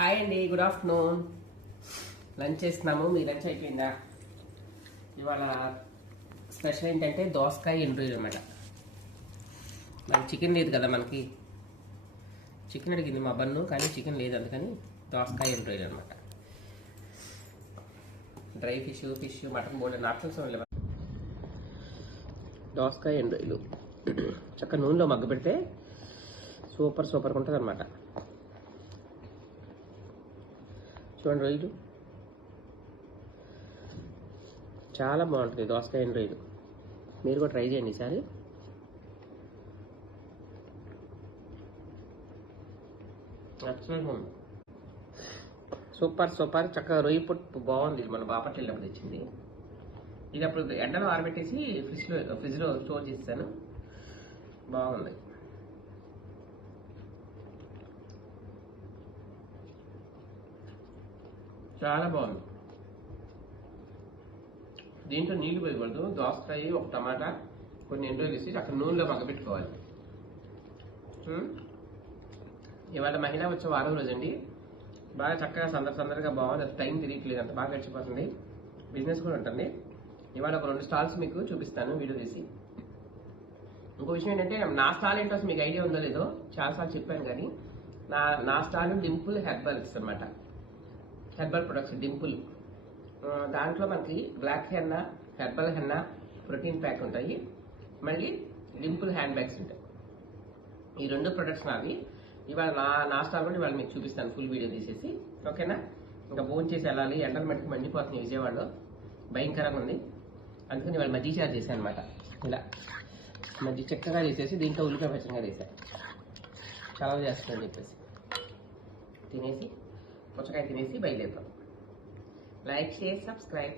Hi అండి, good afternoon. Lunch చేస్తున్నాము. మీ lunch అయిపోయిందా? ఇవాళ స్పెషల్ ఏంటంటే దోసకాయ ఎండ్రోయిల్ అనమాట. మరి చికెన్ లేదు కదా మనకి. చికెన్ అడిగింది మా బన్ను, కానీ చికెన్ లేదు, అందుకని దోసకాయ ఎండ్రోయిల్ అనమాట. డ్రై ఫిష్ మటన్ బోల్డ్ ఆప్షన్స్ లేవు. దోసకాయ ఎండ్రోయిల్ చక్కగా నూనెలో మగ్గ పెడితే సూపర్గా ఉంటుంది అనమాట. చూడండి, రొయ్యలు చాలా బాగుంటుంది. దోసకాయ రొయ్యలు మీరు కూడా ట్రై చేయండి ఈసారి. సూపర్ చక్కగా రొయ్యి పొట్టు బాగుంది. మన బాపట్ల వెళ్ళినప్పుడు తెచ్చింది. ఇది అప్పుడు ఎండలో ఆరబెట్టేసి ఫ్రిడ్జ్లో స్టోర్ చేస్తాను. బాగుంది. చాలా బాగుంది. దీంట్లో నీళ్లు పోయకూడదు. దోసకాయ, ఒక టమాటా, కొన్ని ఎండ్రోయిలు వేసి అక్కడ నూనెలో మగ్గబెట్టుకోవాలి. ఇవాళ మహిళ వచ్చే వారం రోజండి. బాగా చక్కగా సందర్గా బాగుంది. అసలు టైం తిరిగట్లేదు, అంత బాగా గడిచిపోతుంది. బిజినెస్ కూడా ఉంటుంది. ఇవాళ ఒక 2 స్టాల్స్ మీకు చూపిస్తాను వీడియో తీసి. ఇంకో విషయం ఏంటంటే, నా స్టాల్ ఏంటో మీకు ఐడియా ఉందో లేదో చాలాసార్లు చెప్పాను, కానీ నా స్టాల్ డింపుల్ హెర్బల్స్ అనమాట. Herbal products Dimple. దాంట్లో మనకి black henna, herbal henna, protein pack ఉంటాయి. మళ్ళీ డింపుల్ హ్యాండ్ బ్యాగ్స్ ఉంటాయి. ఈ 2 ప్రొడక్ట్స్ నావి. ఇవాళ నా స్టాల్ కూడా ఇవాళ మీకు చూపిస్తాను ఫుల్ వీడియో తీసేసి. ఓకేనా? ఇంకా ఫోన్ చేసి వెళ్ళాలి. ఎండల మట్టికి మండిపోతుంది విజయవాడలో, భయంకరంగా ఉంది. అందుకని ఇవాళ మజ్జిగ చారు చేశాను అనమాట. ఇలా మజ్జిగ చక్కగా చేసేసి దీంట్లో ఉల్లిపాయ పచ్చగా వేసాను. చలవ చేస్తుందని చెప్పేసి తినేసి పుచ్చకాయ తినేసి బయలుదేరుతాం. Like, share, subscribe.